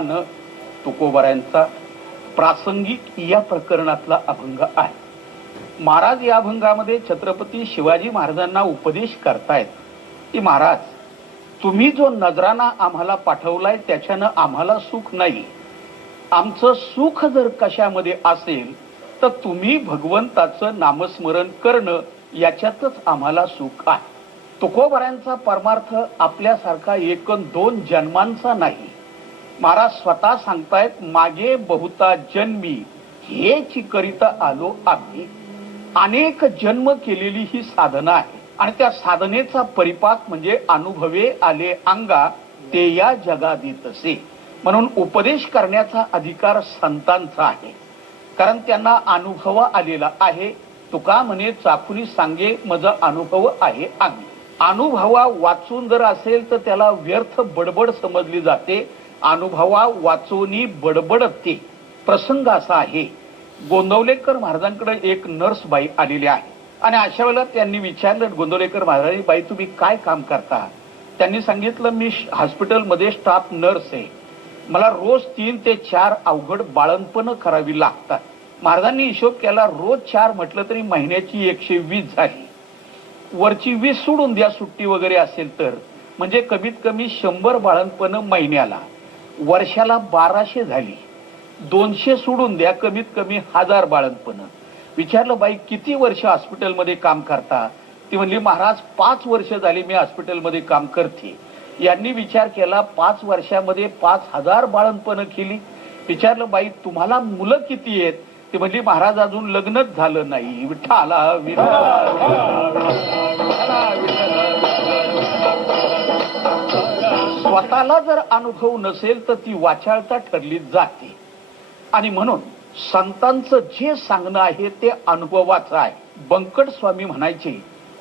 न तुकोबारायांचा प्रासंगिक या प्रकरणातला अभंग आहे। महाराज या अभंगामध्ये छत्रपती शिवाजी महाराजांना उपदेश करतायत की महाराज, तुम्ही जो नजराना आम्हाला पाठवलाय त्याच्यानं आम्हाला सुख नाही। आमचं सुख जर कशामध्ये असेल तर तुम्ही भगवंताचं नामस्मरण करणं याच्यातच आम्हाला सुख आहे। तुकोबारायांचा परमार्थ आपल्यासारखा एक दोन जन्मांचा नाही। महाराज स्वतः सांगतायत, मागे बहुता जन्मी हेची करिता आलो आम्ही। अनेक जन्म केलेली ही साधना आहे आणि त्या साधनेचा परिपाक म्हणजे अनुभवे आले अंगा ते या जगादीतसे। म्हणून उपदेश करण्याचा अधिकार संतांचा आहे, कारण त्यांना अनुभव आलेला आहे। तुका म्हणे चाकुनी सांगे मज अनुभव आहे अंगी। अनुभवा वाचून जर असेल तर त्याला व्यर्थ बडबड समजली जाते। अनुभवा वाचूनी बडबडते प्रसंग असा आहे। गोंदवलेकर महाराजांकडे एक नर्स बाई आलेली आहे आणि अशा वेळेला त्यांनी विचारलं गोंदवलेकर महाराजांनी, बाई तुम्ही काय काम करता? त्यांनी सांगितलं, मी हॉस्पिटलमध्ये स्टाफ नर्स आहे, मला रोज 3 ते 4 अवघड बाळंतपण करावी लागतात। महाराजांनी हिशोब केला, रोज 4 म्हटलं तरी महिन्याची 120 झाली, वरची 20 सोडून द्या सुट्टी वगैरे असेल तर, म्हणजे कमीत कमी 100 बाळंतपण महिन्याला, वर्षाला 1200 झाली, 200 सोडून द्या कमीत कमी 1000 बाळंतपण। विचारलं, बाई किती वर्ष हॉस्पिटलमध्ये काम करता? ती म्हणली, महाराज 5 वर्ष झाली मी हॉस्पिटलमध्ये काम करते। यांनी विचार केला, 5 वर्षामध्ये 5000 बाळंतपण केली। विचारलं, बाई तुम्हाला मुलं किती आहेत? ती म्हणली, महाराज अजून लग्नच झालं नाही। विठ्ठला स्वतःला जर अनुभव नसेल तर ती वाचाळता ठरली जाते आणि म्हणून संतांचं जे सांगणं आहे ते अनुभवाचं आहे। बंकट स्वामी म्हणायचे,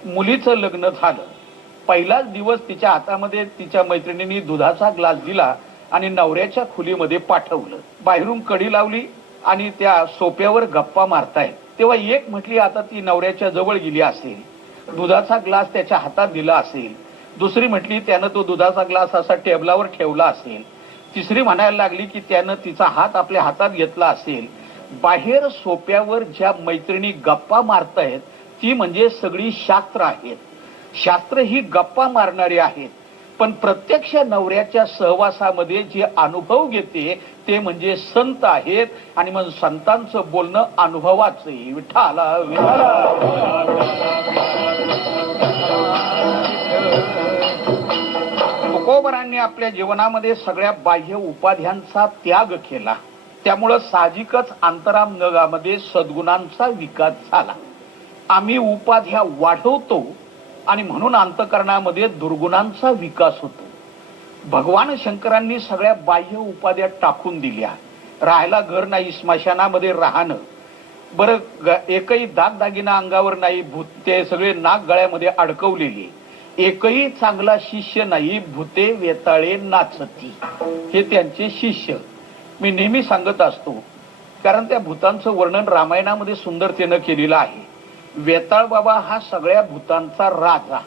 मुलीचं लग्न झालं, पहिलाच दिवस तिच्या हातामध्ये तिच्या मैत्रिणींनी दुधाचा ग्लास दिला आणि नवऱ्याच्या खोलीमध्ये पाठवलं। बाहेरून कडी लावली आणि त्या सोप्यावर गप्पा मारताय तेव्हा एक म्हटली, आता ती नवऱ्याच्या जवळ गेली असेल, दुधाचा ग्लास त्याच्या हातात दिला असेल। दुसरी म्हटली, त्यानं तो दुधाचा ग्लास असा टेबलावर ठेवला असेल। तिसरी म्हणायला लागली की त्यानं तिचा हात आपल्या हातात घेतला असेल। बाहेर सोप्यावर ज्या मैत्रिणी गप्पा मारतायत ती म्हणजे सगळी शास्त्र आहेत। शास्त्र ही गप्पा मारणारी आहेत, पण प्रत्यक्ष नवऱ्याच्या सहवासामध्ये जे अनुभव घेते ते म्हणजे संत आहेत आणि मग संतांचं बोलणं अनुभवाचं आहे। विठ्ठला तुकोबारांनी आपल्या जीवनामध्ये सगळ्या बाह्य उपाध्यांचा त्याग केला, त्यामुळं साहजिकच अंतरांगामध्ये सद्गुणांचा विकास झाला। आम्ही उपाध्या वाढवतो आणि म्हणून अंतकरणामध्ये दुर्गुणांचा विकास होतो। भगवान शंकरांनी सगळ्या बाह्य उपाध्या टाकून दिल्या, राहायला घर नाही, स्मशानामध्ये राहणं, बरं एकही दागदागिना अंगावर नाही, ते सगळे नाक गळ्यामध्ये अडकवलेले, एकही चांगला शिष्य नाही, भूते वेताळे नाचती, हे त्यांचे शिष्य। मी नेहमी सांगत असतो, कारण त्या भूतांचं वर्णन रामायणामध्ये सुंदरतेनं केलेलं आहे। वेताळ बाबा हा सगळ्या भूतांचा राजा।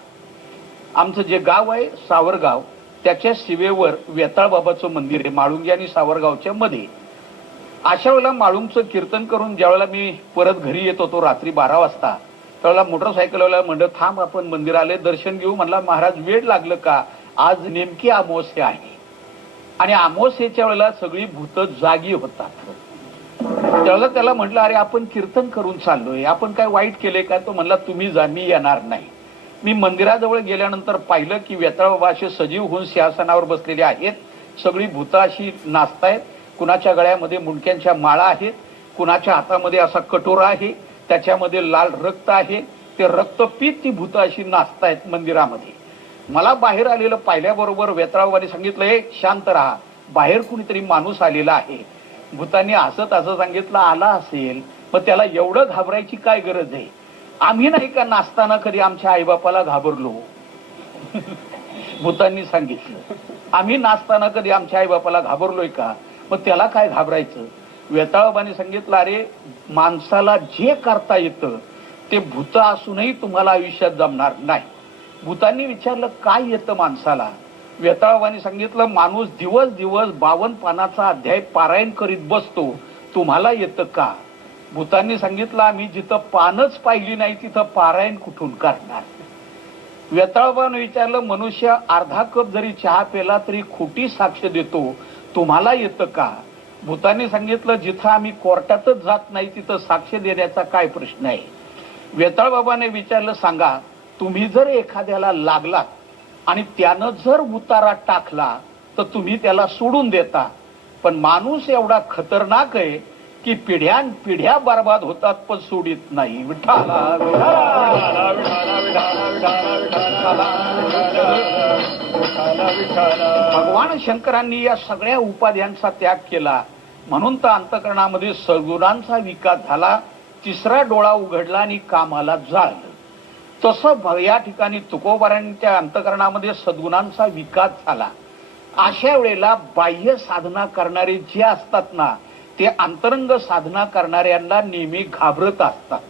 आमचं जे गाव आहे सावरगाव, त्याच्या शिवेवर वेताळ बाबाचं मंदिर आहे, माळुंगी आणि सावरगावच्या मध्ये। अशा वेळेला माळुंगचं कीर्तन करून ज्यावेळेला मी परत घरी येत होतो रात्री 12 वाजता, त्यावेळेला मोटरसायकलवाला म्हणलं, थांब आपण मंदिराले दर्शन घेऊ। म्हणला, महाराज वेळ लागलं का? आज नेमकी अमावास्या आहे आणि अमावास्येच्या वेळेला सगळी भूत जागी होतात। त्यावेळेला त्याला म्हटलं, अरे आपण कीर्तन करून चाललोय, आपण काय वाईट केले का? तो म्हणला, तुम्ही जा, मी येणार नाही। मी मंदिराजवळ गेल्यानंतर पाहिलं की वेताळ बाबा असे सजीव होऊन सिंहासनावर बसलेले आहेत, सगळी भूत अशी नाचतायत, कुणाच्या गळ्यामध्ये मुंडक्यांच्या माळा आहेत, कुणाच्या हातामध्ये असा कटोरा आहे, त्याच्यामध्ये लाल रक्त आहे, ते रक्त पीत ती भूत अशी नाचतायत मंदिरामध्ये। मला बाहेर आलेलं पाहिल्याबरोबर वेताळबाबांनी सांगितलं, हे शांत राहा, बाहेर कुणीतरी माणूस आलेला आहे। भूतांनी हसत असं सांगितलं, आला असेल मग त्याला एवढं घाबरायची काय गरज आहे? आम्ही नाही का नाचताना कधी आमच्या आईबापाला घाबरलो? भूतांनी सांगितलं, आम्ही नाचताना कधी आमच्या आईबापाला घाबरलोय का? मग त्याला काय घाबरायचं? वेताळबाबांनी सांगितलं, अरे माणसाला जे करता येतं ते भूत असूनही तुम्हाला आयुष्यात जमणार नाही। भूतांनी विचारलं, काय येतं माणसाला? वेताळाबाने सांगितलं, माणूस दिवस दिवस 52 पानाचा अध्याय पारायण करीत बसतो, तुम्हाला येतं का? भूतांनी सांगितलं, आम्ही जिथं पानच पाहिली नाही तिथं पारायण कुठून करणार? वेताळाबाने विचारलं, मनुष्य अर्धा कप जरी चहा पेला तरी खोटी साक्ष देतो, तुम्हाला येतं का? भूतांनी सांगितलं, जिथं आम्ही कोर्टातच जात नाही तिथं साक्ष देण्याचा काय प्रश्न आहे? वेताळबाबाने विचारलं, सांगा, तुम्ही जर एखाद्याला लागलात आणि त्यानं जर उतारा टाकला तर तुम्ही त्याला सोडून देता, पण माणूस एवढा खतरनाक आहे की पिढ्यान पिढ्या बर्बाद होतात पण सोडित नाही. विठाला भगवान शंकरांनी या सगळ्या उपाध्यांचा त्याग केला, म्हणून तर अंतःकरणामध्ये सद्गुणांचा विकास झाला, तिसरा डोळा उघडला आणि कामाला जाळलं. तसं या ठिकाणी तुकोबारांच्या अंतःकरणामध्ये सद्गुणांचा विकास झाला. अशा वेळेला बाह्य साधना करणारे जे असतात ना, ते अंतरंग साधना करणाऱ्यांना नेहमी घाबरत असतात.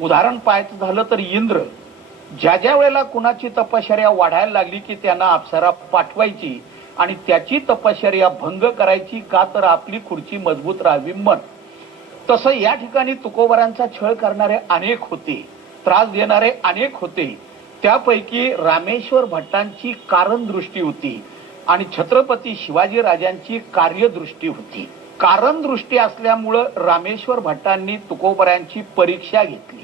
उदाहरण पाहायचं झालं तर इंद्र ज्या ज्या वेळेला कुणाची तपश्चर्या वाढायला लागली की त्यांना अप्सरा पाठवायची आणि त्याची तपश्चर्या भंग करायची, का तर आपली खुर्ची मजबूत राहावी मन. तसं या ठिकाणी तुकोबारांचा छळ करणारे अनेक होते, त्रास देणारे अनेक होते. त्यापैकी रामेश्वर भट्टांची कारण दृष्टी होती आणि छत्रपती शिवाजी राजांची कार्यदृष्टी होती. कारण दृष्टी असल्यामुळं रामेश्वर भट्टांनी तुकोबारांची परीक्षा घेतली.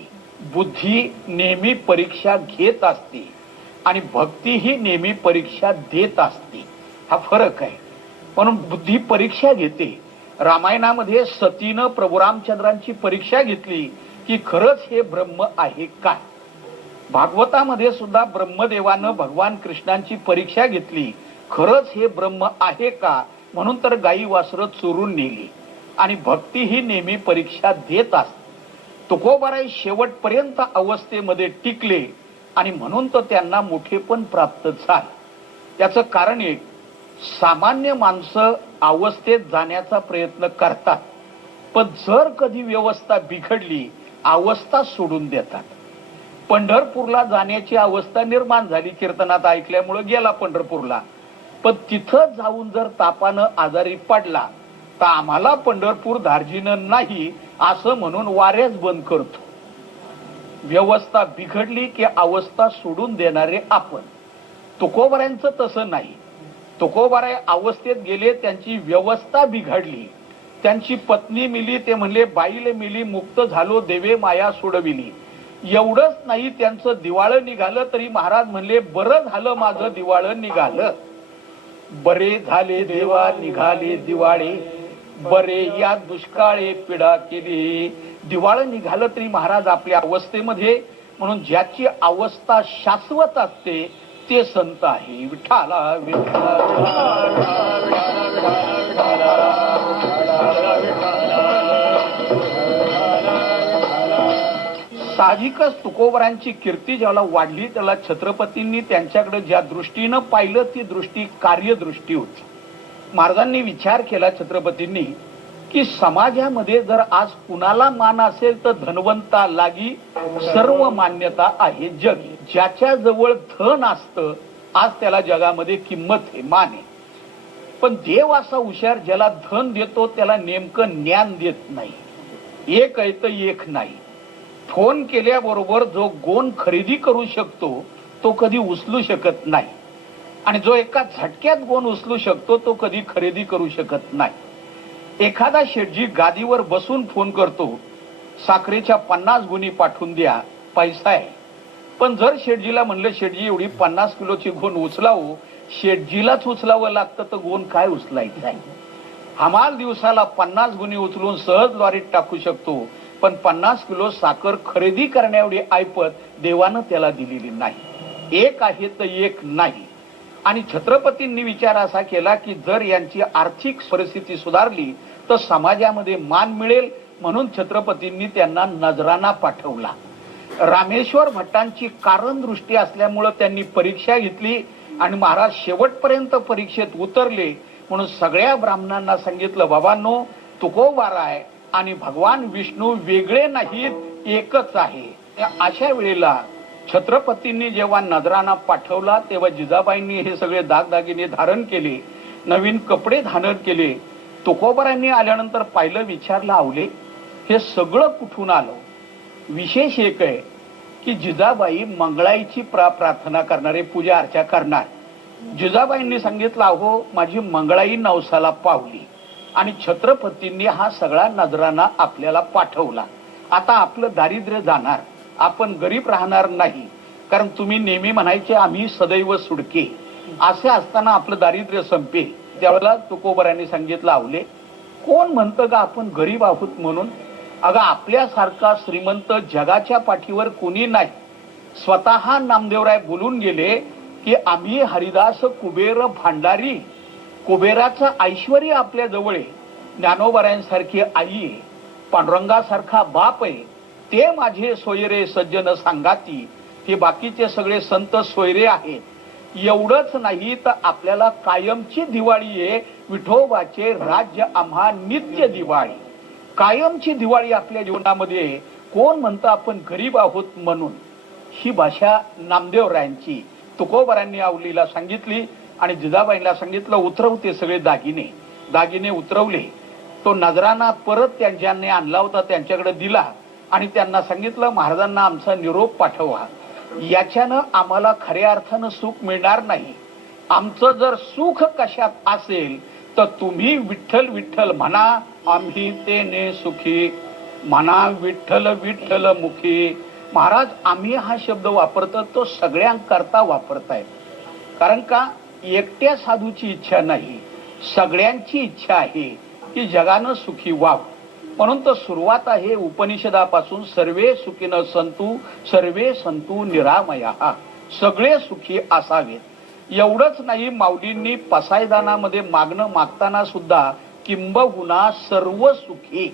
बुद्धी नेहमी परीक्षा घेत असते आणि भक्ती ही नेहमी परीक्षा देत असते, हा फरक आहे. म्हणून बुद्धी परीक्षा घेते. रामायणामध्ये सतीनं प्रभू रामचंद्रांची परीक्षा घेतली की खरंच हे ब्रह्म आहे का. भागवतामध्ये सुद्धा ब्रह्मदेवानं भगवान कृष्णांची परीक्षा घेतली, खरंच हे ब्रह्म आहे का, म्हणून तर गाई वासरं चोरून नेली. आणि भक्ती ही नेहमी परीक्षा देत असते. तुकोबाराय शेवटपर्यंत अवस्थेमध्ये टिकले आणि म्हणून तर त्यांना मोठेपण प्राप्त झाले. त्याचं कारण एक, सामान्य माणसं अवस्थेत जाण्याचा प्रयत्न करतात, पण जर कधी व्यवस्था बिघडली अवस्था सोडून देतात. पंढरपूरला जाण्याची अवस्था निर्माण झाली, कीर्तनात ऐकल्यामुळे गेला पंढरपूरला, पण तिथं जाऊन जर तापानं आजारी पडला तर आम्हाला पंढरपूर धार्जिनं नाही असं म्हणून वाऱ्याच बंद करतो. व्यवस्था बिघडली की अवस्था सोडून देणारे आपण. तुकोबारांचं तसं नाही. तुकोबाराय अवस्थेत गेले, त्यांची व्यवस्था बिघडली, त्यांची पत्नी मिली, ते म्हणले बाईले मिली, मुक्त झालो देवे माया सोडविली. एवढंच नाही, त्यांचं दिवाळं निघालं तरी महाराज म्हणले बरं झालं माझं दिवाळं निघालं. बरे झाले देवा निघाले दिवाळे, बरे या दुष्काळे पिढा केली. दिवाळं निघालं तरी महाराज आपल्या अवस्थेमध्ये, म्हणून ज्याची अवस्था शाश्वत असते ते संत आहे. विठाला साहजिकच तुकोबारांची कीर्ती ज्याला वाढली त्याला छत्रपतींनी त्यांच्याकडे ज्या दृष्टीनं पाहिलं ती दृष्टी कार्यदृष्टी होती. महाराजांनी विचार केला छत्रपतींनी की समाजामध्ये जर आज कुणाला मान असेल तर धनवंता लागी सर्व मान्यता आहे जगी. ज्याच्या जवळ धन असतं आज त्याला जगामध्ये किंमत आहे, मान आहे. पण देव असा हुशार, ज्याला धन देतो त्याला नेमकं ज्ञान देत नाही. एक आहे तर एक नाही. फोन केल्याबरोबर जो गोण खरेदी करू शकतो तो कधी उचलू शकत नाही, आणि जो एका झटक्यात गोण उचलू शकतो तो कधी खरेदी करू शकत नाही. एखादा शेठजी गादीवर बसून फोन करतो, साखरेच्या 50 गुणी पाठवून द्या, पैसा आहे. पण जर शेठजीला म्हणलं शेठजी एवढी 50 किलोची गोण उचलावं, शेठजीलाच उचलावं लागतं तर गोण काय उचलायचं आहे. हमाल दिवसाला 50 गुणी उचलून सहज लॉरीत टाकू शकतो, पण 50 किलो साखर खरेदी करण्याएवढी ऐपत देवानं त्याला दिलेली नाही. एक आहे तर एक नाही. आणि छत्रपतींनी विचार असा केला की जर यांची आर्थिक परिस्थिती सुधारली तर समाजामध्ये मान मिळेल, म्हणून छत्रपतींनी त्यांना नजराणा पाठवला. रामेश्वर भट्टांची कारण दृष्टी असल्यामुळं त्यांनी परीक्षा घेतली आणि महाराज शेवटपर्यंत परीक्षेत उतरले. म्हणून सगळ्या ब्राह्मणांना सांगितलं, बाबांनो, तुकोबाराय आणि भगवान विष्णू वेगळे नाहीत, एकच आहे. अशा वेळेला छत्रपतींनी जेव्हा नजराणा पाठवला तेव्हा जिजाबाईंनी हे सगळे दागदागिने धारण केले, नवीन कपडे धारण केले. तुकोबारांनी आल्यानंतर पाहिलं, विचारलं, आवले हे सगळं कुठून आलं? विशेष एक आहे की जिजाबाई मंगळाईची प्रार्थना करणारे, पूजा अर्चा करणार. जिजाबाईंनी सांगितलं, अहो माझी मंगळाई नवसाला पावली आणि छत्रपतींनी हा सगळा नजराणा आपल्याला पाठवला. आता आपलं दारिद्र्य जाणार, आपण गरीब राहणार नाही. कारण तुम्ही नेहमी म्हणायचे आम्ही सदैव सुडके, असे असताना आपलं दारिद्र्य संपेल. त्यावेळेला तुकोबारांनी सांगितलं, आवले कोण म्हणतं का आपण गरीब आहोत म्हणून? अगं आपल्यासारखा श्रीमंत जगाच्या पाठीवर कोणी नाही. स्वतः नामदेवराय बोलून गेले की आम्ही हरिदास कुबेर भांडारी, कुबेराचं ऐश्वर आपल्या जवळ आहे. ज्ञानोबारायांसारखी आई आहे, पांडुरंगासारखा बाप आहे, ते माझे सोयरे सज्जन सांगाती. हे बाकीचे सगळे संत सोयरे आहेत. एवढंच नाही तर आपल्याला कायमची दिवाळी आहे, विठोबाचे राज्य आम्हा नित्य दिवाळी. कायमची दिवाळी आपल्या जीवनामध्ये. कोण म्हणतं आपण गरीब आहोत म्हणून? ही भाषा नामदेवरायांची. तुकोबारांनी आवलीला सांगितली आणि जिजाबाईंना सांगितलं, उतरव ते सगळे दागिने. दागिने उतरवले. तो नजराणा परत त्यांच्याने आणला होता, त्यांच्याकडे दिला आणि त्यांना सांगितलं, महाराजांना आमचा निरोप पाठवा. याच्यानं आम्हाला खऱ्या अर्थानं सुख मिळणार नाही. आमचं जर सुख कशात असेल तर तुम्ही विठ्ठल विठ्ठल म्हणा, आम्ही तेने सुखी. म्हणा विठ्ठल विठ्ठल मुखी. महाराज आम्ही हा शब्द वापरतो तो सगळ्यांकरता वापरतायत. कारण का एकट्या साधूची इच्छा नाही, सगळ्यांची इच्छा आहे की जगानं सुखी व्हावं. म्हणून तर सुरुवात आहे उपनिषदापासून, सर्वे सुखीन संतु सर्वे संतु निरामया. सगळे सुखी असावेत. एवढंच नाही, माऊलींनी पसायदानामध्ये मागणं मागताना सुद्धा किंबहुना सर्व सुखी,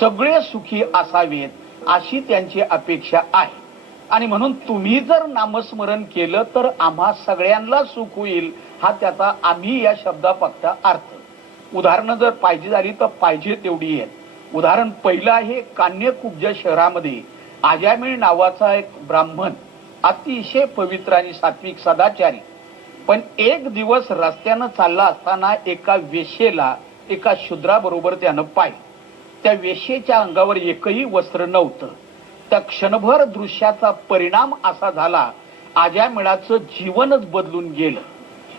सगळे सुखी असावेत अशी त्यांची अपेक्षा आहे. आणि म्हणून तुम्ही जर नामस्मरण केलं तर आम्हा सगळ्यांना सुख होईल, हा त्याचा आम्ही या शब्दापाठचा अर्थ. उदाहरणं जर पाहिजे झाली तर पाहिजे तेवढी आहेत. उदाहरण पहिलं आहे, कान्यकुब्ज शहरामध्ये आजामीळ नावाचा एक ब्राह्मण, अतिशय पवित्र आणि सात्विक सदाचारी. पण एक दिवस रस्त्यानं चालला असताना एका वेश्येला एका शूद्राबरोबर त्यानं पाहिलं. त्या वेश्येच्या अंगावर एकही वस्त्र नव्हतं. त्या क्षणभर दृश्याचा परिणाम असा झाला, आजामिळाचं जीवनच बदलून गेलं.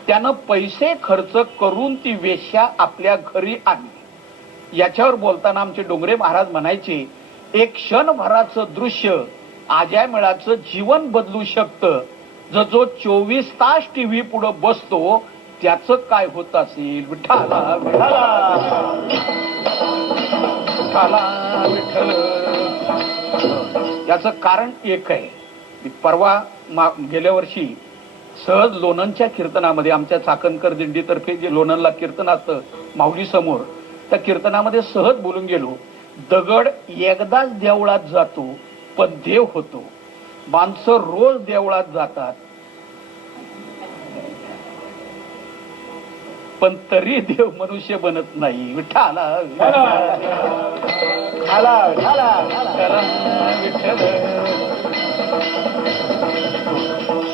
त्यानं पैसे खर्च करून ती वेश्या आपल्या घरी आणली. याच्यावर बोलताना आमचे डोंगरे महाराज म्हणायचे, एक क्षणभराचं दृश्य आजामिळाचं जीवन बदलू शकतं. जो 24 तास टीव्ही पुढे बसतो त्याचं काय होत असेल? विठ्ठला विठ्ठला विठ्ठल. याचं कारण एक आहे. परवा गेल्या वर्षी सहज लोणंदच्या कीर्तनामध्ये, आमच्या चाकणकर दिंडीतर्फे जे लोणंदला कीर्तन असतं माऊली समोर, त्या कीर्तनामध्ये सहज बोलून गेलो, दगड एकदाच देवळात जातो पण देव होतो. माणसं रोज देवळात जातात पण तरी देव मनुष्य बनत नाही. विठ्ठला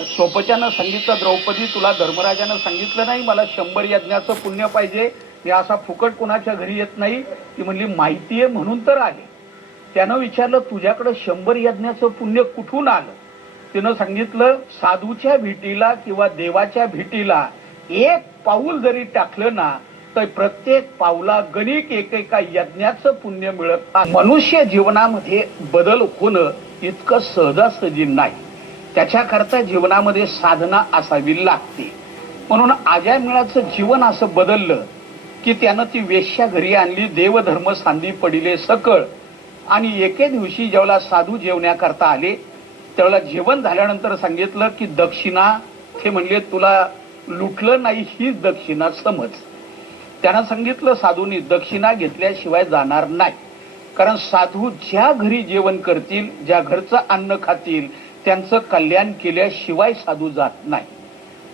सोपच्यानं सांगितलं, द्रौपदी तुला धर्मराजानं सांगितलं नाही मला 100 यज्ञाचं पुण्य पाहिजे, मी असा फुकट कोणाच्या घरी येत नाही. ती म्हणली माहितीये म्हणून तर आले. त्यानं विचारलं तुझ्याकडे 100 यज्ञाचं पुण्य कुठून आलं? तिनं सांगितलं, साधूच्या भेटीला किंवा देवाच्या भेटीला एक पाऊल जरी टाकलं ना तर प्रत्येक पावला गणिक एकेका यज्ञाचं पुण्य मिळत. मनुष्य जीवनामध्ये बदल होणं इतकं सहजासहजी नाही. त्याच्याकरता जीवनामध्ये साधना असावी लागते. म्हणून आजामिळाचं जीवन असं बदललं की त्यानं ती वेश्या घरी आणली. देवधर्म सांदी पडिले सकळ. आणि एके दिवशी जेवढा साधू जेवण्याकरता आले त्यावेळेला जेवण झाल्यानंतर सांगितलं की दक्षिणा, ते म्हणले तुला लुटलं नाही हीच दक्षिणा समज. त्यानं सांगितलं साधूंनी दक्षिणा घेतल्याशिवाय जाणार नाही. कारण साधू ज्या घरी जेवण करतील, ज्या घरचं अन्न खातील त्यांचं कल्याण केल्याशिवाय साधू जात नाही.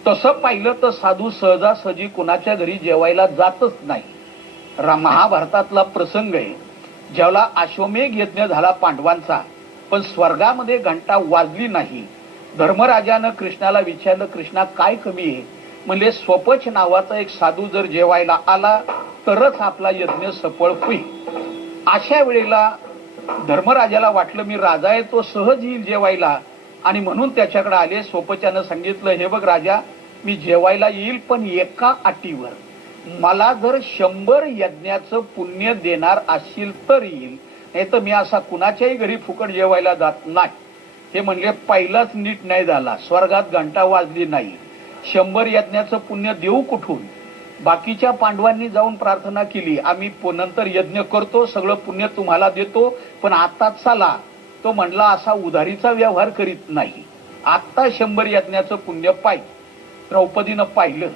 तसं पाहिलं तर साधू सहजासहजी कुणाच्या घरी जेवायला जातच नाही. महाभारतातला प्रसंग आहे, जेवला अश्वमेघ यज्ञ झाला पांडवांचा, पण स्वर्गामध्ये घंटा वाजली नाही धर्मराजानं कृष्णाला विचारलं, कृष्णा काय कमी आहे? म्हणजे स्वपच नावाचा एक साधू जर जेवायला आला तरच आपला यज्ञ सफळ होईल. अशा वेळेला धर्मराजाला वाटलं मी राजा आहे, तो सहज येईल जेवायला, आणि म्हणून त्याच्याकडे आले. स्वपच्यानं सांगितलं, हे बघ राजा, मी जेवायला येईल पण एका अटीवर, मला जर 100 यज्ञाचं पुण्य देणार असशील तर येईल, नाही तर मी असा कुणाच्याही घरी फुकट जेवायला जात नाही. हे म्हणले पहिलाच नीट नाही झाला, स्वर्गात घंटा वाजली नाही, 100 यज्ञाचं पुण्य देऊ कुठून? बाकीच्या पांडवांनी जाऊन प्रार्थना केली, आम्ही नंतर यज्ञ करतो, सगळं पुण्य तुम्हाला देतो, पण आता चला. तो म्हणला असा उधारीचा व्यवहार करीत नाही, आता 100 यज्ञाचं पुण्य पाहिजे. द्रौपदीनं पाहिलं,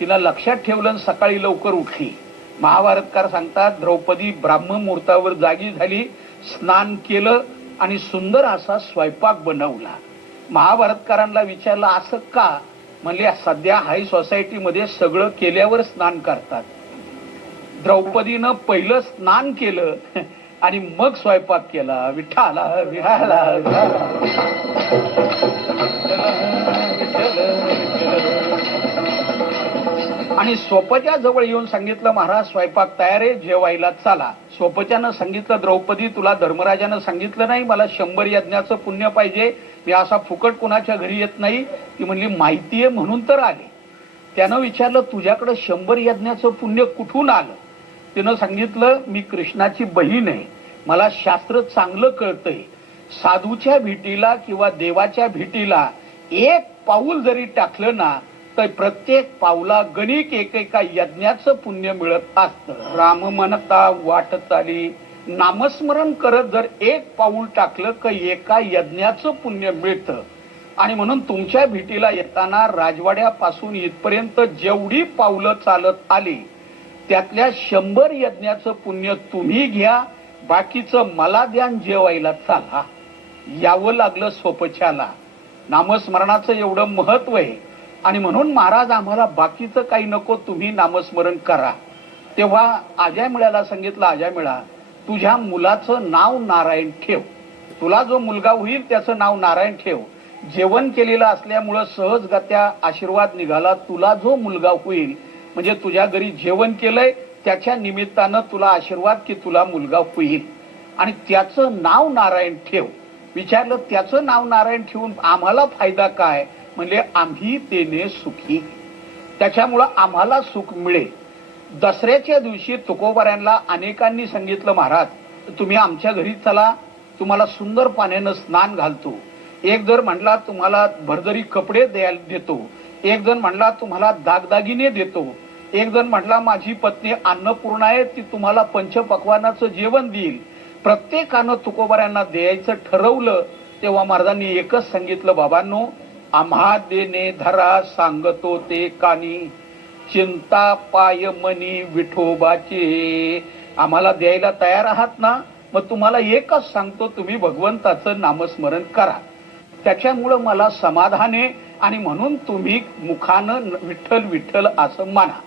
तिला लक्षात ठेवलं, सकाळी लवकर उठली. महाभारतकार सांगतात, द्रौपदी ब्राह्मण मुहूर्तावर जागी झाली, स्नान केलं आणि सुंदर असा स्वयंपाक बनवला. महाभारतकारांना विचारलं असं का? म्हणले सध्या हाय सोसायटीमध्ये सगळं केल्यावर स्नान करतात. द्रौपदीनं पहिलं स्नान केलं आणि मग स्वयंपाक केला. विठ्ठला विठ्ठला आणि स्वपच्या जवळ येऊन सांगितलं, महाराज स्वयंपाक तयार आहे, जेवायला चला. स्वपच्यानं सांगितलं, द्रौपदी तुला धर्मराजानं सांगितलं नाही मला 100 यज्ञाचं पुण्य पाहिजे, मी असा फुकट कुणाच्या घरी येत नाही. ती म्हणली माहितीये म्हणून तर आले. त्यानं विचारलं, तुझ्याकडे 100 यज्ञाचं पुण्य कुठून आलं? तिनं सांगितलं, मी कृष्णाची बहीण आहे, मला शास्त्र चांगलं कळतंय, साधूच्या भेटीला किंवा देवाच्या भेटीला एक पाऊल जरी टाकलं ना तर प्रत्येक पावला गणिक एकेका यज्ञाचं पुण्य मिळत असतं. राम म्हणता वाट चाली, नामस्मरण करत जर एक पाऊल टाकलं तर एका यज्ञाचं पुण्य मिळतं. आणि म्हणून तुमच्या भेटीला येताना राजवाड्यापासून इथपर्यंत जेवढी पावलं चालत आली त्यातल्या 100 यज्ञाचं पुण्य तुम्ही घ्या, बाकीचं मला द्या, जेवायला चाला. यावं लागलं स्वपच्याला. नामस्मरणाचं एवढं महत्व आहे आणि म्हणून महाराज आम्हाला बाकीचं काही नको, तुम्ही नामस्मरण करा. तेव्हा अजामिळाला सांगितलं, अजामिळा तुझ्या मुलाचं नाव नारायण ठेव, तुला जो मुलगा होईल त्याचं नाव नारायण ठेव. जेवण केलेलं असल्यामुळं सहजगत्या आशीर्वाद निघाला, तुला जो मुलगा होईल म्हणजे तुझ्या घरी जेवण केलंय त्याच्या निमित्तानं तुला आशीर्वाद की तुला मुलगा होईल आणि त्याचं नाव नारायण ठेव. विचारलं त्याचं नाव नारायण ठेवून आम्हाला फायदा काय? म्हणजे आम्ही तेने सुखी, त्याच्यामुळं आम्हाला सुख मिळेल. दसऱ्याच्या दिवशी तुकोबाऱ्यांना अनेकांनी सांगितलं, महाराज तुम्ही आमच्या घरी चला, तुम्हाला सुंदर पाण्यानं स्नान घालतो. एक जण म्हणला तुम्हाला भरदरी कपडे द्यायला देतो, एक जण म्हणला तुम्हाला दागदागिने देतो, एक जण म्हणला माझी पत्नी अन्नपूर्णा आहे, ती तुम्हाला पंचपक्वानाचं जेवण देईल. प्रत्येकानं तुकोबाऱ्यांना द्यायचं ठरवलं. तेव्हा महाराजांनी एकच सांगितलं, बाबांनो आम्हा देणे धरा सांगतो ते कानी, चिंता पाय मनी विठोबाचे. आम्हाला द्यायला तयार आहात ना? मग तुम्हाला एकच सांगतो, तुम्ही भगवंताचं नामस्मरण करा, त्याच्यामुळं मला समाधान आहे आणि म्हणून तुम्ही मुखानं विठ्ठल विठ्ठल असं म्हणा.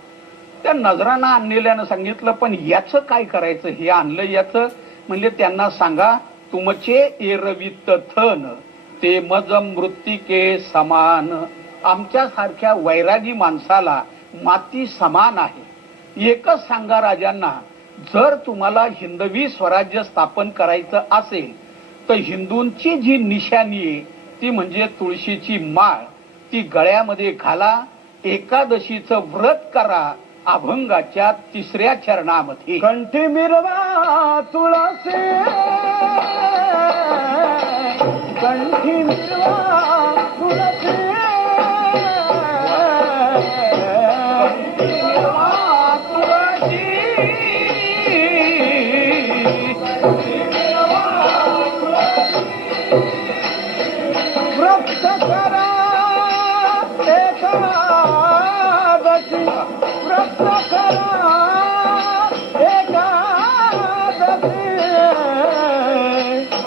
त्या नजरानं आणलेल्यानं सांगितलं, पण याचं काय करायचं? हे आणलं याचं म्हणजे त्यांना सांगा, तुमचे एरवित थन ते मज मृत्तिके समान. आमच्या सारख्या वैरागी माणसाला माती समान आहे. एकच सांगा राजांना, जर तुम्हाला हिंदवी स्वराज्य स्थापन करायचं असेल तर हिंदूंची जी निशाणी आहे ती म्हणजे तुळशीची माळ, ती गळ्यामध्ये घाला, एकादशीचं व्रत करा, अभंगाच्या 3ऱ्या चरणामध्ये कंठी मिरवा तुळसी, कंठी मिरवा तुळसी, कंठी मिरवा तुळसी, कंठी मिरवा तुळसी. व्रत करा एकादशी, व्रत करा एकादशी,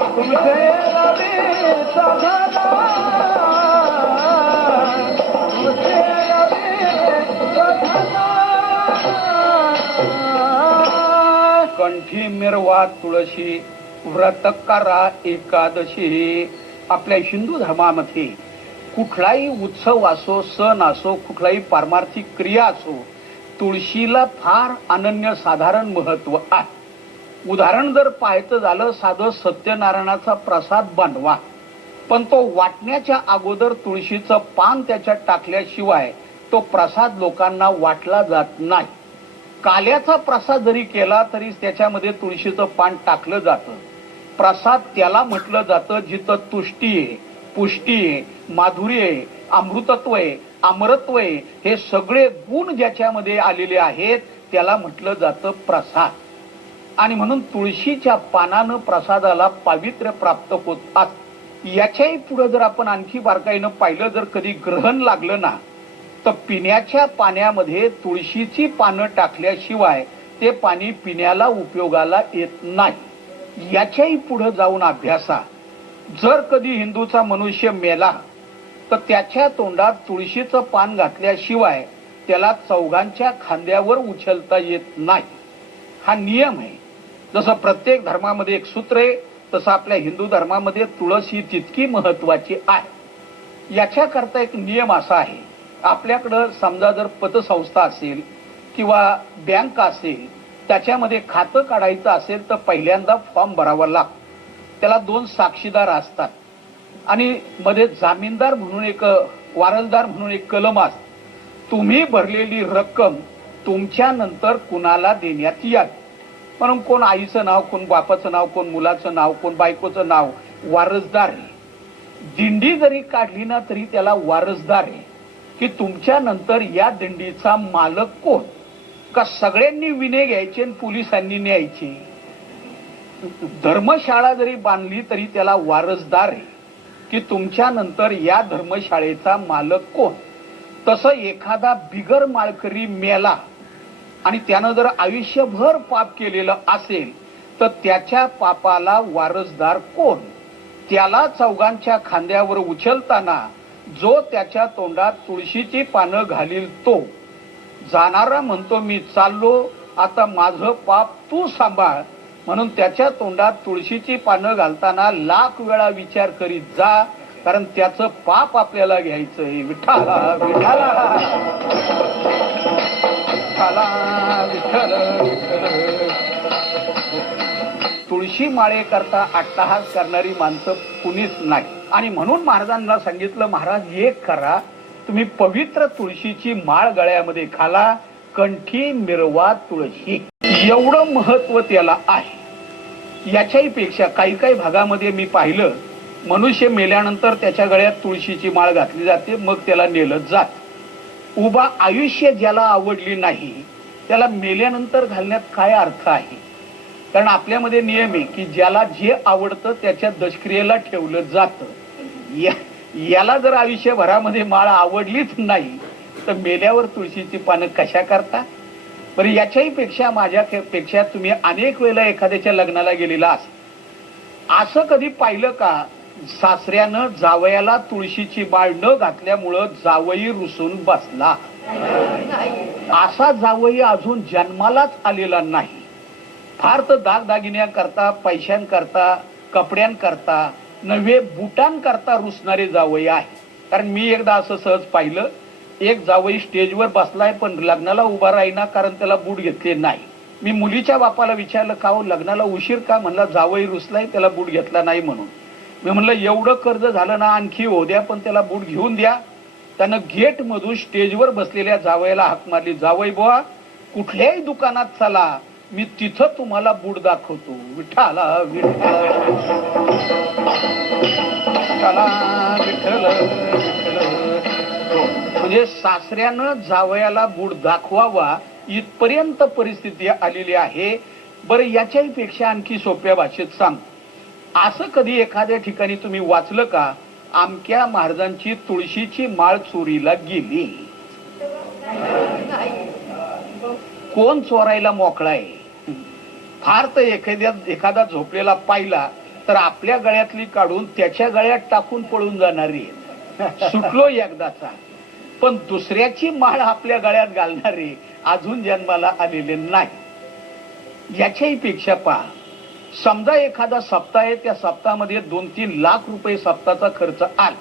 तुमचे रवी सधना, तुमचे रवी सधना. कंठी मिरवा तुळशी, व्रत करा एकादशी. आपल्या हिंदू धर्मामध्ये कुठलाही उत्सव असो, सण असो, कुठलाही पारमार्थिक क्रिया असो, तुळशीला फार अनन्यसाधारण महत्व आहे. उदाहरण जर पाहायचं झालं, साधं सत्यनारायणाचा प्रसाद बनवा, पण तो वाटण्याच्या अगोदर तुळशीचं पान त्याच्यात टाकल्याशिवाय तो प्रसाद लोकांना वाटला जात नाही. काल्याचा प्रसाद जरी केला तरी त्याच्यामध्ये तुळशीचं पान टाकलं जातं. प्रसाद त्याला म्हटलं जातं जिथं तुष्टी आहे, पुष्टी आहे, माधुर्य आहे, अमृतत्व आहे, अमरत्व आहे, हे सगळे गुण ज्याच्यामध्ये आलेले आहेत त्याला म्हटलं जातं प्रसाद. आणि म्हणून तुळशीच्या पानानं प्रसादाला पावित्र्य प्राप्त होत असतं. याच्याही पुढे जर आपण आणखी बारकाईनं पाहिलं, जर कधी ग्रहण लागलं ना, तर पिण्याच्या पाण्यामध्ये तुळशीची पानं टाकल्याशिवाय ते पाणी पिण्याला उपयोगाला येत नाही. याच्याही पुढे जाऊन अभ्यासा, जर कधी हिंदूचा मनुष्य मेला तर त्याच्या तोंडात तुळशीचं पान घातल्याशिवाय त्याला चौघांच्या खांद्यावर उचलता येत नाही. हा नियम आहे. जसं प्रत्येक धर्मामध्ये एक सूत्र आहे, तसं आपल्या हिंदू धर्मामध्ये तुळस ही तितकी महत्वाची आहे. याच्याकरता एक नियम असा आहे, आपल्याकडं समजा जर पतसंस्था असेल किंवा बँक असेल, त्याच्यामध्ये खातं काढायचं असेल तर पहिल्यांदा फॉर्म भरावा लागतो. त्याला 2 साक्षीदार असतात आणि मध्ये जामीनदार म्हणून एक, वारसदार म्हणून एक कलम असते. तुम्ही भरलेली रक्कम तुमच्या नंतर कुणाला देण्यात यावी म्हणून कोण आईचं नाव, कोण बापाचं नाव, कोण मुलाचं नाव, कोण बायकोचं नाव, वारसदार आहे. दिंडी जरी काढली ना तरी त्याला वारसदार आहे की तुमच्या नंतर या दिंडीचा मालक कोण. का सगळ्यांनी विने घ्यायचे आणि पोलिसांनी न्यायचे. धर्मशाळा जरी बांधली तरी त्याला वारसदार आहे की तुमच्या नंतर या धर्मशाळेचा मालक कोण. तसं एखादा बिगर माळकरी मेला आणि त्यानं जर आयुष्यभर पाप केलेलं असेल तर त्याच्या पापाला वारसदार कोण. त्याला चौघांच्या खांद्यावर उचलताना जो त्याच्या तोंडात तुळशीची पानं घालील तो. जाणारा म्हणतो मी चाललो, आता माझं पाप तू सांभाळ, म्हणून त्याच्या तोंडात तुळशीची पानं घालताना लाख वेळा विचार करीत जा, कारण त्याचं पाप आपल्याला घ्यायचंय. विठ्ठला विठ्ठला विठ्ठल विठ्ठल. तुळशी माळे करता अट्टहास करणारी माणसं कुणीच नाही. आणि म्हणून महाराजांना सांगितलं, महाराज एक करा, तुम्ही पवित्र तुळशीची माळ गळ्यामध्ये घाला, कंठी मिरवा तुळशी. एवढं महत्व त्याला आहे. याच्याही पेक्षा काही काही भागामध्ये मी पाहिलं, मनुष्य मेल्यानंतर त्याच्या गळ्यात तुळशीची माळ घातली जाते, मग त्याला नेलं जात. उभा आयुष्य ज्याला आवडली नाही त्याला मेल्यानंतर घालण्यात काय अर्थ आहे. कारण आपल्यामध्ये नियम आहे की ज्याला जे आवडतं त्याच्या दशक्रियेला ठेवलं जातं. याला जर आयुष्यभरामध्ये माळ आवडलीच नाही तर मेल्यावर तुळशीची पानं कशा करता. बरं, याच्याही पेक्षा माझ्यापेक्षा तुम्ही अनेक वेळेला एखाद्याच्या लग्नाला गेलेला असं कधी पाहिलं का, सासऱ्यानं जावयाला तुळशीची माळ न घातल्यामुळं जावई रुसून बसला. असा जावई अजून जन्मालाच आलेला नाही. फार तर दागदागिन्यांकरता, पैशांकरता, कपड्यांकरता नव्हे बुटांकरता रुसणारे जावई आहे. कारण मी एकदा असं सहज पाहिलं, एक जावई स्टेजवर बसलाय पण लग्नाला उभा राहीना, कारण त्याला बूट घेतले नाही. मी मुलीच्या बापाला विचारलं, का हो लग्नाला उशीर का. म्हणला जावई रुसलाय, त्याला बूट घेतला नाही म्हणून. मी म्हणलं एवढं कर्ज झालं ना, आणखी होऊ द्या, पण त्याला बूट घेऊन द्या. त्यानं गेट मधून स्टेजवर बसलेल्या जावयाला हाक मारली, जावई बुवा कुठल्याही दुकानात चला, मी तिथं तुम्हाला बूट दाखवतो. विठ्ठला विठ्ठल विठ्ठल विठ्ठल. म्हणजे सासऱ्यानं जावयाला बूट दाखवावा इथपर्यंत परिस्थिती आलेली आहे. बरं, याच्याही पेक्षा आणखी सोप्या भाषेत सांग, असं कधी एखाद्या ठिकाणी तुम्ही वाचलं का, आमक्या महाराजांची तुळशीची माळ चोरीला गेली. कोण चोरायला मोकळाय. फार तर एखादा झोपलेला पाहिला तर आपल्या गळ्यातली काढून त्याच्या गळ्यात टाकून पळून जाणारी सुटलो एकदाचा. पण दुसऱ्याची माळ आपल्या गळ्यात घालणारे अजून जन्माला आलेले नाही. याच्याही पेक्षा पहा, समजा एखादा सप्ताह आहे, त्या सप्ताहामध्ये 2-3 लाख रुपये सप्ताहाचा खर्च आला.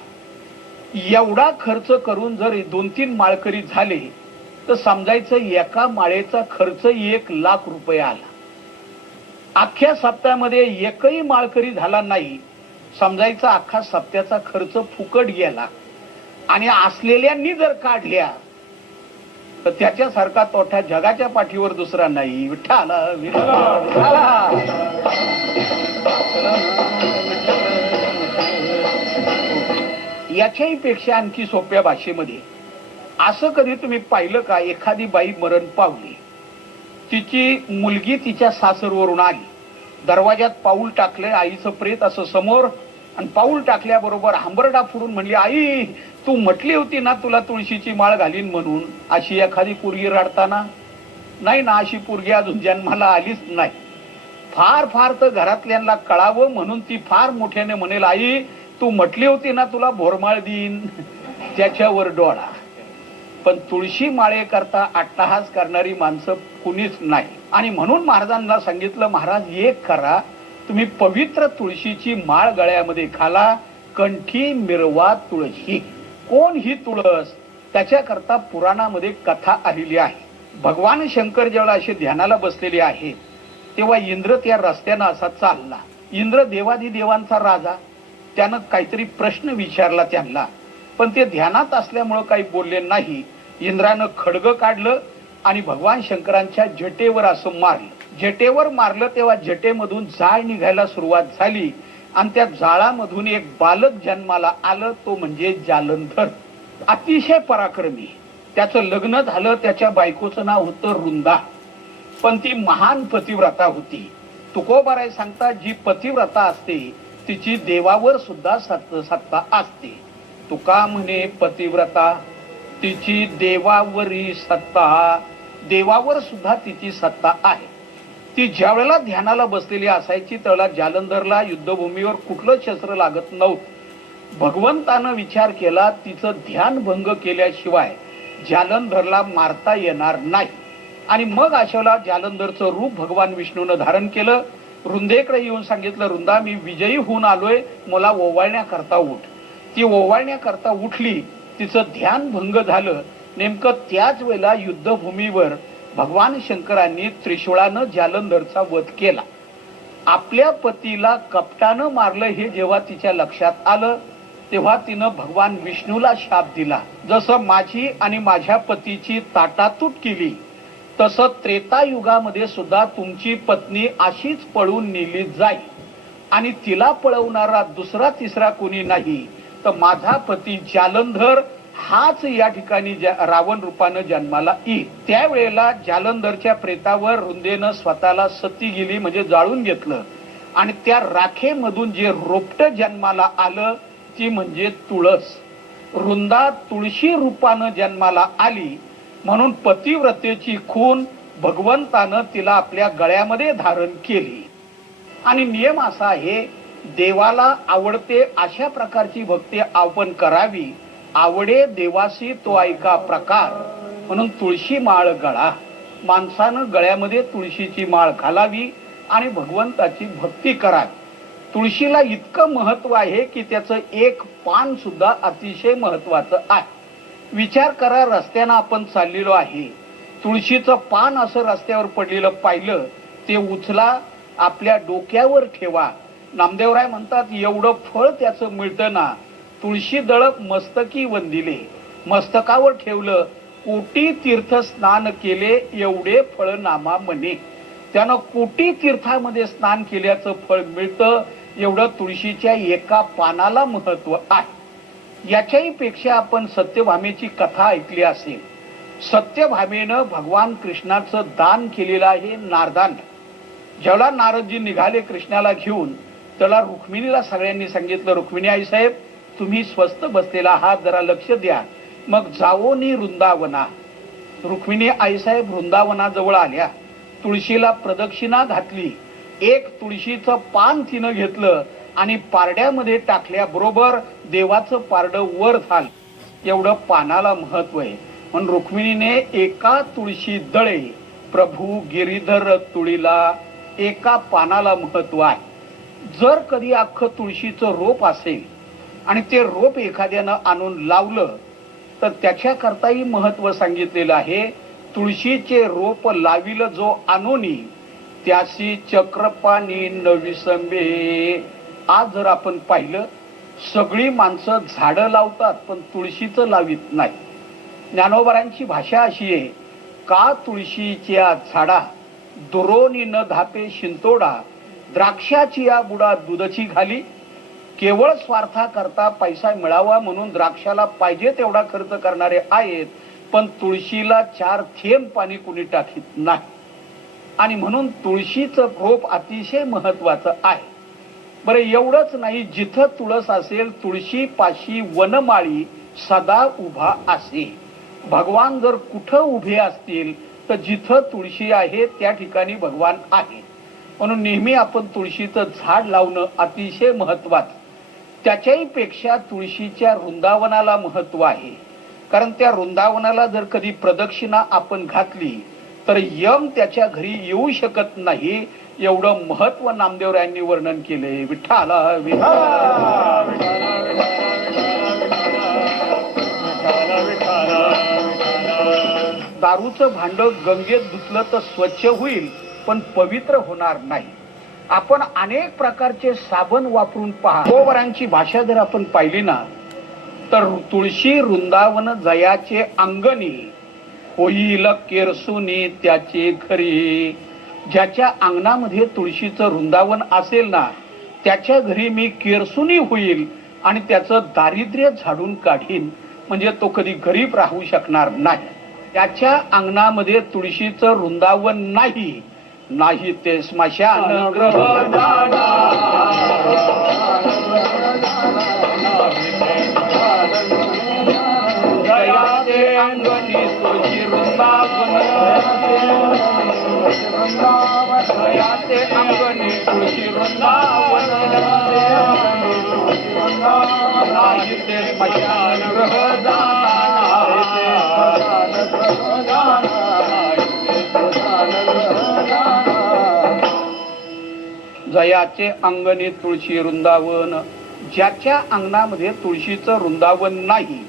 एवढा खर्च करून जर 2-3 माळकरी झाले तर समजायचं एका माळेचा खर्च 1,00,000 रुपये आला. अख्ख्या सप्त्यामध्ये एकही माळकरी झाला नाही, समजायचा अख्खा सप्त्याचा खर्च फुकट गेला. आणि असलेल्यांनी जर काढल्या तर त्याच्यासारखा तोठा जगाच्या पाठीवर दुसरा नाही. विठ्ठल याच्याही पेक्षा आणखी सोप्या भाषेमध्ये असं कधी तुम्ही पाहिलं का, एखादी बाई मरण पावली, तिची मुलगी तिच्या सासरवरून आली, दरवाजात पाऊल टाकले, आईचं प्रेत असं समोर, आणि पाऊल टाकल्याबरोबर हंबरडा फोडून म्हणली, आई तू म्हटली होती ना तुला तुळशीची माळ घालीन म्हणून. अशी एखादी पोरगी रडताना नाही ना, अशी पोरगी अजून जन्माला आलीच नाही. फार फार तर घरातल्यांना कळावं म्हणून ती फार मोठ्याने म्हणेल, आई तू म्हटली होती ना तुला भोरमाळ देईन. त्याच्यावर डोळा. पण तुळशी माळे करता अट्टहास करणारी माणसं कुणीच नाही. आणि म्हणून महाराजांना सांगितलं, महाराज एक करा, तुम्ही पवित्र तुळशीची माळ गळ्यामध्ये घाला, कंठी मिरवा तुळशी. कोण ही तुळस, त्याच्याकरता पुराणामध्ये कथा आलेली आहे. भगवान शंकर जेव्हा असे ध्यानाला बसलेले आहेत तेव्हा इंद्र त्या रस्त्यानं असा चालला. इंद्र देवादी देवांचा राजा, त्यानं काहीतरी प्रश्न विचारला त्यांना, पण ते ध्यानात असल्यामुळं काही बोलले नाही. इंद्रानं खड्ग काढलं आणि भगवान शंकरांच्या जटेवर असं मारलं. जटेवर मारलं तेव्हा जटेमधून जाळ निघायला सुरुवात झाली आणि त्या जाळामधून एक बालक जन्माला आलं, तो म्हणजे जालंधर. अतिशय पराक्रमी. त्याचं लग्न झालं, त्याच्या बायकोचं नाव होतं रुंदा. पण ती महान पतिव्रता होती. तुकोबाराय सांगतात, जी पतिव्रता असते तिची देवावर सुद्धा सत्ता असते. तुका म्हणे पतिव्रता तिची देवावरी सत्ता, देवावर सुद्धा तिची सत्ता आहे. ती ज्या वेळेला ध्यानाला बसलेली असायची त्यावेळेला जालंधरला युद्धभूमीवर कुठलं शस्त्र लागत नव्हतं. भगवंतानं विचार केला, तिचं ध्यान भंग केल्याशिवाय जालंधरला मारता येणार नाही. आणि मग अशाला जालंधरचं रूप भगवान विष्णूनं धारण केलं. रुंदेकडे येऊन सांगितलं, रुंदा मी विजयी होऊन आलोय, मला ओवाळण्याकरता उठ. ती ओवाळण्याकरता उठली, तिचं ध्यान भंग झालं. नेमकं त्याच वेळेला युद्धभूमीवर भगवान शंकरांनी त्रिशूळानं जालंधरचा वध केला. आपल्या पतीला कपटानं मारलं हे जेव्हा तिच्या लक्षात आलं तेव्हा तिनं भगवान विष्णूला शाप दिला, जसं माझी आणि माझ्या पतीची ताटातूट केली तसं त्रेतायुगामध्ये सुद्धा तुमची पत्नी अशीच पळून नेली जाईल आणि तिला पळवणारा दुसरा तिसरा कोणी नाही तर माझा पती जालंधर हाच या ठिकाणी रावण रूपानं जन्माला येईल. त्यावेळेला जालंधरच्या प्रेतावर रुंदेनं स्वतःला सती गेली म्हणजे जाळून घेतलं आणि त्या राखेमधून जे रोपट जन्माला आलं ती म्हणजे तुळस. रुंदा तुळशी रूपानं जन्माला आली म्हणून पतिव्रतेची खून भगवंतानं तिला आपल्या गळ्यामध्ये धारण केली. आणि नियम असा आहे, देवाला आवडते अशा प्रकारची भक्ती आपण करावी. आवडे देवासी तो ऐका प्रकार, म्हणून तुळशी माळ गळा. माणसानं गळ्यामध्ये तुळशीची माळ घालावी आणि भगवंताची भक्ती करावी. तुळशीला इतकं महत्व आहे की त्याचं एक पान सुद्धा अतिशय महत्वाचं आहे. विचार करा, रस्त्यानं आपण चाललेलो आहे, तुळशीचं पान असं रस्त्यावर पडलेलं पाहिलं, ते उचला, आपल्या डोक्यावर ठेवा. नामदेवराय म्हणतात, एवढं फळ त्याचं मिळतं ना, तुळशी दळप मस्तकी वंदिले, मस्तकावर ठेवलं, कोटी तीर्थ स्नान केले, एवढे फळ नामा म्हणे. त्यानं कोटी तीर्थामध्ये स्नान केल्याचं फळ मिळतं. एवढं तुळशीच्या एका पानाला महत्व आहे. याच्याही पेक्षा आपण सत्यभामेची कथा ऐकली असेल. सत्यभामेनं भगवान कृष्णाचं दान केलेलं आहे नारदान. जेव्हा नारदजी निघाले कृष्णाला घेऊन, त्याला रुक्मिणीला सगळ्यांनी सांगितलं, रुक्मिणी आई साहेब तुम्ही स्वस्त बसलेला आहात, जरा लक्ष द्या, मग जावो नी वृंदावना. रुक्मिणी आई साहेब वृंदावनाजवळ आल्या, तुळशीला प्रदक्षिणा घातली, एक तुळशीचं पान तिनं घेतलं आणि पारड्यामध्ये टाकल्याबरोबर देवाचं पारडं वर झालं. एवढं पानाला महत्व आहे. म्हणून रुक्मिणीने एका तुळशी दळे प्रभू गिरीधर तुळीला, एका पानाला महत्व आहे. जर कधी अख्खं तुळशीचं रोप असेल आणि ते रोप एखाद्यानं आणून लावलं तर त्याच्या करताही महत्व सांगितलेलं आहे. तुळशीचे रोप लाविल जो आणोनी त्यासी चक्रपाणी नविसंबे. आज जर आपण पाहिलं सगळी माणसं झाडं लावतात पण तुळशीचं लावित नाही. ज्ञानोबारांची भाषा अशी आहे, का तुळशीच्या झाडा दुरोनी न धापे शिंतोडा, द्राक्षाची या बुडा दुधची घाली. केवळ स्वार्था करता पैसा मिळावा म्हणून द्राक्षाला पाहिजे तेवढा खर्च करणारे आहेत, पण तुळशीला 4 थेंब पाणी कुणी टाकीत नाही. आणि म्हणून तुळशीचं रोप अतिशय महत्वाचं आहे. बरं एवढंच नाही, जिथं तुळस असेल तुळशी पाशी वनमाळी सदा उभा असे. भगवान जर कुठं उभे असतील तर जिथं तुळशी आहे त्या ठिकाणी भगवान आहे. म्हणून नेहमी आपण तुळशीचं झाड लावणं अतिशय महत्वाचं. त्याच्याही पेक्षा तुळशीच्या वृंदावनाला महत्व आहे. कारण त्या वृंदावनाला जर कधी प्रदक्षिणा आपण घातली तर यम त्याच्या घरी येऊ शकत नाही, एवढं महत्व नामदेवरायांनी वर्णन केले. विठ्ठला दारूचं भांड गंगेत धुतलं तर स्वच्छ होईल पण पवित्र होणार नाही. आपण अनेक प्रकारचे साबण वापरून पहा. तुकोबरांची भाषा जर आपण पाहिली ना तर तुळशी वृंदावन जयाचे अंगणी होईल केरसुनी त्याचे घरी. ज्याच्या अंगणामध्ये तुळशीचं वृंदावन असेल ना त्याच्या घरी मी केरसुनी होईल आणि त्याचं दारिद्र्य झाडून काढीन. म्हणजे तो कधी गरीब राहू शकणार नाही. त्याच्या अंगणामध्ये तुळशीचं वृंदावन नाही, नाही ते स्मशान ग्रह जयाचे अंगणी तुळशी वृंदावन, जयाचे अंगणी तुळशी वृंदावन, नाही ते स्मशान ग्रह जयाचे अंगणी तुळशी वृंदावन. ज्याच्या अंगणामध्ये तुळशीचं वृंदावन नाही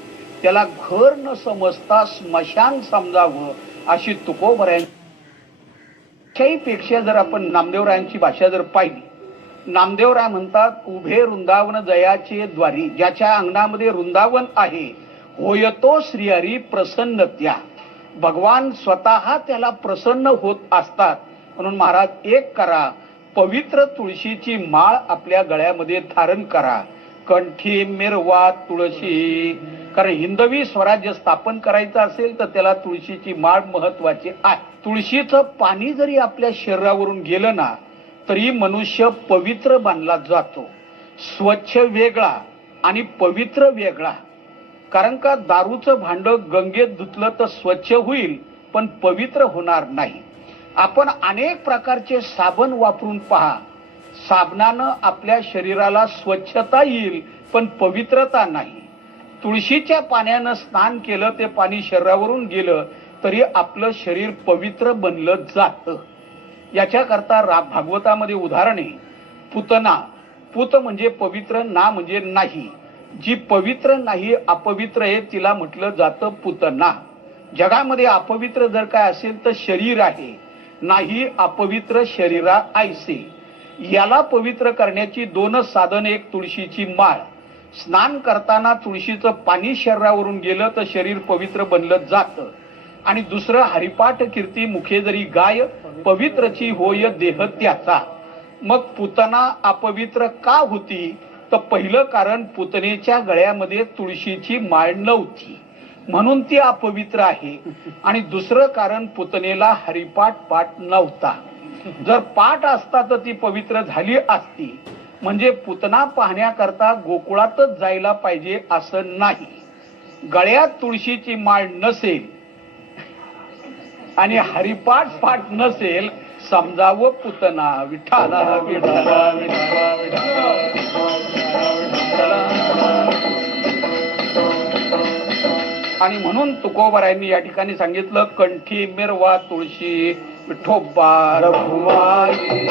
त्याला घर न समजता स्मशान समजावं, अशी तुकोबरायांची पेक्षा जर आपण नामदेवरायांची भाषा जर पाहिली, नामदेवराय म्हणतात उभे वृंदावन जयाचे द्वारी. ज्याच्या अंगणामध्ये वृंदावन आहे होयतो श्रीहरी प्रसन्न त्या. भगवान स्वतः त्याला प्रसन्न होत असतात. म्हणून महाराज एक करा, पवित्र तुळशीची माळ आपल्या गळ्यामध्ये धारण करा. कंठी मिरवा तुळशी. कारण हिंदवी स्वराज्य स्थापन करायचं असेल तर त्याला तुळशीची माळ महत्वाची आहे. तुळशीचं पाणी जरी आपल्या शरीरावरून गेलं ना तरी मनुष्य पवित्र मानला जातो. स्वच्छ वेगळा आणि पवित्र वेगळा. कारण का दारूचं भांड गंगेत धुतलं तर स्वच्छ होईल पण पवित्र होणार नाही. आपण अनेक प्रकारचे साबण वापरून पहा, साबणानं आपल्या शरीराला स्वच्छता येईल पण पवित्रता नाही. तुळशीच्या पाण्यानं स्नान केलं, ते पाणी शरीरावरून गेलं तरी आपलं शरीर पवित्र बनलं जातं. याच्याकरता भागवतामध्ये उदाहरणे, पुतना, पुत म्हणजे पवित्र, ना म्हणजे नाही. जी पवित्र नाही, अपवित्र आहे, तिला म्हटलं जातं पुतना. जगामध्ये अपवित्र जर काय असेल तर शरीर आहे, नाही अपवित्र शरीरा ऐसे. याला पवित्र करण्याची 2च साधन, एक तुळशीची माळ. स्नान करताना तुळशीचं पाणी शरीरावरून गेलं तर शरीर पवित्र बनलं जातं. आणि दुसरं हरिपाठ कीर्ती मुखे जरी गाय, पवित्रची होय देह त्याचा. मग पुतना अपवित्र का होती तर पहिलं कारण पुतनेच्या गळ्यामध्ये तुळशीची माळ नव्हती म्हणून ती अपवित्र आहे. आणि दुसरं कारण पुतनेला हरिपाठ पाठ नव्हता. जर पाठ असता तर ती पवित्र झाली असती. म्हणजे पुतना पाहण्याकरता गोकुळातच जायला पाहिजे असं नाही. गळ्यात तुळशीची माळ नसेल आणि हरिपाठ पाठ नसेल, समजावं पुतना. विठ्ठला विठ्ठला विठ्ठला विठ्ठला. आणि म्हणून तुकोबरायांनी या ठिकाणी सांगितलं, कंठी मिरवा तुळशी विठोबा रघुमाई.